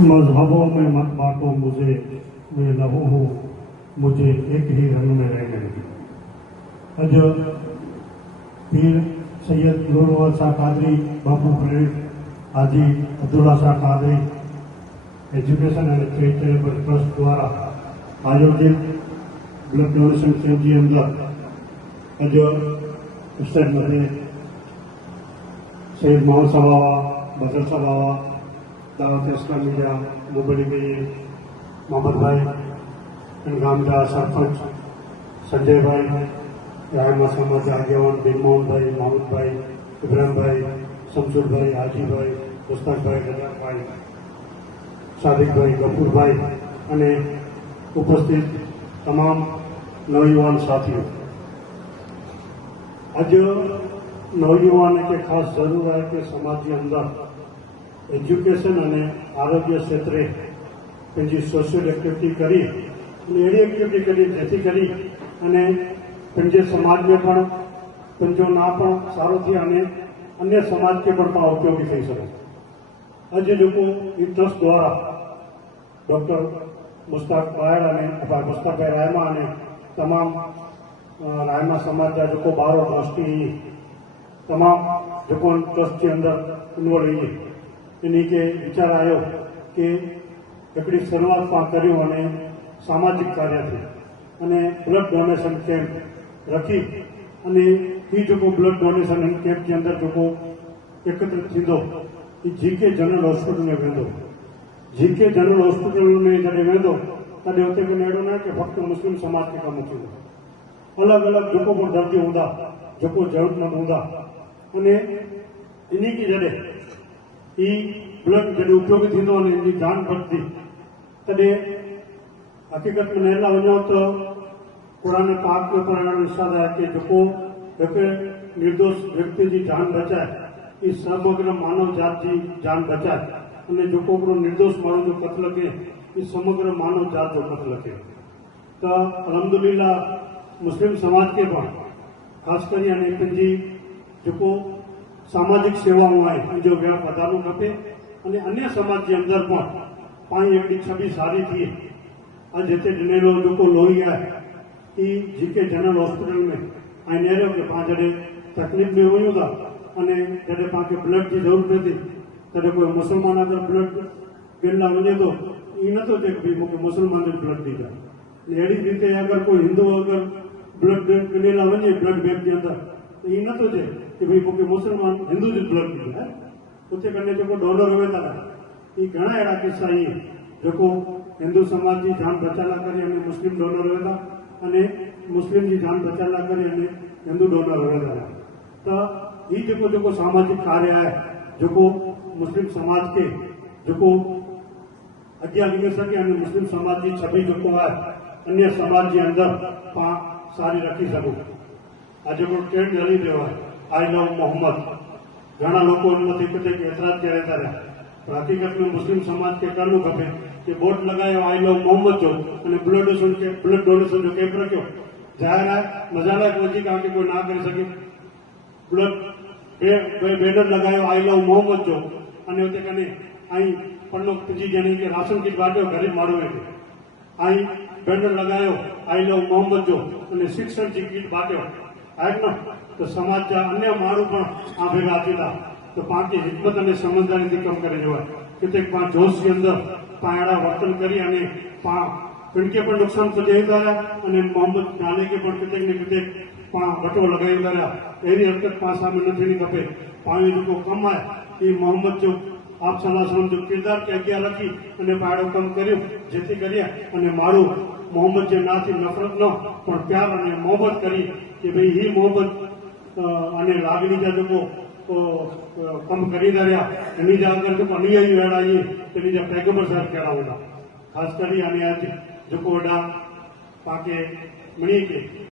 मजहबों में मत बांटो मुझे मैं लहू हूँ मुझे एक ही रंग में रहने अज पीर सैयद नूरवर शाह कादरी बापू प्रेरित आदि अब्दुल्ला शाह कादरी એજ્યુકેશન અને ચેરિટેબલ ટ્રસ્ટ દ્વારા આયોજિત બ્લડ ડોનેશન કેમ્પની અંદર આજે સ્ટેટ મધ્ય સૈયદ મોહન સભાવા બસર સભાવા દાવત ઇસ્લામિયા મોબલી ગઈ મોહમ્મદભાઈ ગામના સરપંચ સંજયભાઈ, રાયમા સમાજ આગેવાન બિનમોહનભાઈ મામુદભાઈ ઇબ્રાહીમભાઈ શમસુરભાઈ હાજીભાઈ મુસ્તાકભાઈ ગજાભાઈ સાદિકભાઈ, ગફુરભાઈ અને ઉપસ્થિત તમામ નવયુવાન સાથીઓ. આજે નવયુવાને કે ખાસ જરૂર હોય કે સમાજની અંદર એજ્યુકેશન અને આરોગ્ય ક્ષેત્રે બીજી સોશિયલ એક્ટિવિટી કરી અને એવી એક્ટિવિટી કરી, જેથી કરી અને પંજે સમાજને પણ, પંજોના પણ સારો થયા અને અન્ય સમાજ કે પણ ઉપયોગી થઈ શકે. આજે લોકો ઇન્ટ્રસ્ટ દ્વારા ડોક્ટર મુસ્તાક પાયલ અને મુસ્તાકભાઈ રાયમા અને તમામ રાયમા સમાજના લોકો બારો ટ્રસ્ટી, તમામ લોકો ટ્રસ્ટની અંદર ઇન્વોલ્વ રહીએ. એની કે વિચાર આવ્યો કે हिकिड़ी शुरूआत पाण करियूं અને સામાજિક કાર્યથી અને બ્લડ ડોનેશન કેમ્પ રખી અને એ जेको બ્લડ ડોનેશન કેમ્પની અંદર जेको એકત્રિત थींदो એ जीके जनरल हॉस्पिटल में वेंदो जीके जनरल हॉस्पिटल में जॾहिं वेंदो तॾहिं हुते बि अहिड़ो न आहे की फक्त मुस्लिम समाज खे कमु थींदो अलॻि अलॻि जेको बि दर्दी हूंदा जेको ज़रूरतमंद हूंदा अने इन खे जॾहिं ಈ ಬ್ಲಡ್ ಜॾहिं उपयोग थींदो जान बचंदी तदे हक़ीक़त में नयल वञो त क़ुर पाक में पढ़ण जो इशाद आहे की जेको निर्दोष व्यक्ति की जान बचाए। ई समग्र मानव जात की जान बचाए। अने जो निर्दोष माण्हू जो क़तल कयो ई समग्र मानव जात जो क़तल कयो त तो अलहमदिल्ला मुस्लिम समाज के पास ख़ासि करे સામાજિક સેવાઓ બીજો વ્યાપ વધારવો ખપે અને અન્ય સમાજની અંદર પણ પાણી એકડી છબી સારી થઈ આ જે તે જનેલો લોકો લોહી આવ્યા એ જીકે જનરલ હોસ્પિટલ में આઈને રહ્યો કે પાંચ જડે તકલીફ બી હોય હતા અને જ્યારે પાંચે બ્લડની જરૂર નથી ત્યારે કોઈ મુસલમાન આગળ બ્લડ ગેરલા વજે તો એ નતો ચેક થયું કે મુસલમાનને બ્લડ દીધા. એડી રીતે આગળ કોઈ હિન્દુ આગળ બ્લડ ગેરલા વજે બ્લડ બેંકની અંદર. त ईअं नथो थिए की भई मूंखे मुस्लमान हिंदू जो ब्लड ॾींदा उते कॾहिं जेको डोनर हुए था ई घणा अहिड़ा किस्सा ईअं जेको हिंदू समाज जी जान बचाइण लाइ करे अने मुस्लिम डोनर हुए था अने मुस्लिम जी जान बचाइण लाइ करे अने हिंदू डोनर हुए था त ही जेको जेको सामाजिक कार्य आहे जेको मुस्लिम समाज खे जेको अॻियां विझी सघे अने मुस्लिम समाज जी छवि जेको आहे अन्य समाज जे अंदरि पाण सारी रखी सघूं આજે કોઈ ટ્રેન્ડ લઈ દેવાય? આઈ લવ મોહમ્મદ ઘણા લોકો એમ નથી કે એતરાજ કરે ત્યારે પણ હકીકતમાં મુસ્લિમ સમાજ કે કરવું ખપે કે બોટ લગાયો આઈ લવ મોહમ્મદ જો અને બ્લડ ડોનેશન કે બ્લડ ડોનેશન જો કેમ્પ રાખ્યો? જાહેરાત મજાલાત નથી કારણ કે કોઈ ના કરી શકે. બ્લડ બેનર લગાયો આઈ લવ મોહમ્મદ જો અને તે કને અહીં પણ ત્રીજી જેને કે રાશન કીટ વાટ્યો ગરીબ માળવે અહીં બેનર લગાયો આઈ લવ મોહમ્મદ જો અને શિક્ષણ કીટ વાટ્યો આજના તો સમાચાર અન્ય મારું પણ આ ભેગા આપેલા. તો પાંચની હિંમત અને સમજદારીથી કામ કરી જવાય કે તે પાંચ જોશની અંદર પાયડા વર્તન કરી અને પીણકે પણ નુકસાન સજાવી દ્વારા અને મોહમ્મદ જાનેકે પણ કેટલેક ને કેટલેક વટો લગાવી દ્વારા એવી હરકત પાંચ સામે નથી ની કપે. પાણી લોકો કમાય એ મોહમ્મદ જો આપ સલાહ જો કિરદાર કે અગિયાર રાખી અને પાયડો કામ કર્યું, જેથી કર્યા અને મારું મોહમ્મદ જે નાથી નફરત ન, પણ પ્યાર અને મોહબ્બત કરી કે ભાઈ એ મોહબ્બત અને લાગણી જા લોકો કમ કરી રહ્યા એની જા આગળ લોકો અનુયાયી વેળાએ તેની જે પેગમ્બર સાહેબ કહેવાતા ખાસ કરી અને આજે જોકો પાકે મળી કે